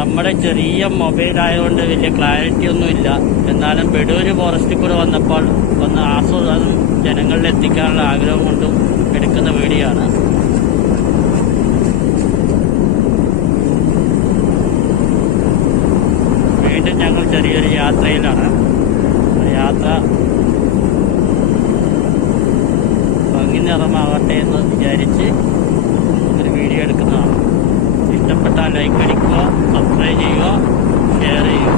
നമ്മുടെ ചെറിയ മൊബൈൽ ആയതുകൊണ്ട് വലിയ ക്ലാരിറ്റി ഒന്നുമില്ല. എന്നാലും ബെഡൂര് ഫോറസ്റ്റിൽ കൂടെ വന്നപ്പോൾ ഒന്ന് ആസ്വാദനം ജനങ്ങളിൽ എത്തിക്കാനുള്ള ആഗ്രഹം കൊണ്ടും എടുക്കുന്ന വീഡിയോ ആണ്. വീണ്ടും ഞങ്ങൾ ചെറിയൊരു യാത്രയിലാണ്. യാത്ര ഭംഗി നിറമാകട്ടെ എന്ന് വിചാരിച്ച് ഒരു വീഡിയോ എടുക്കുന്നതാണ്. ഇഷ്ടപ്പെട്ടാൽ ലൈക്ക് അടിക്കുക, സബ്സ്ക്രൈബ് ചെയ്യുക, ഷെയർ ചെയ്യുക.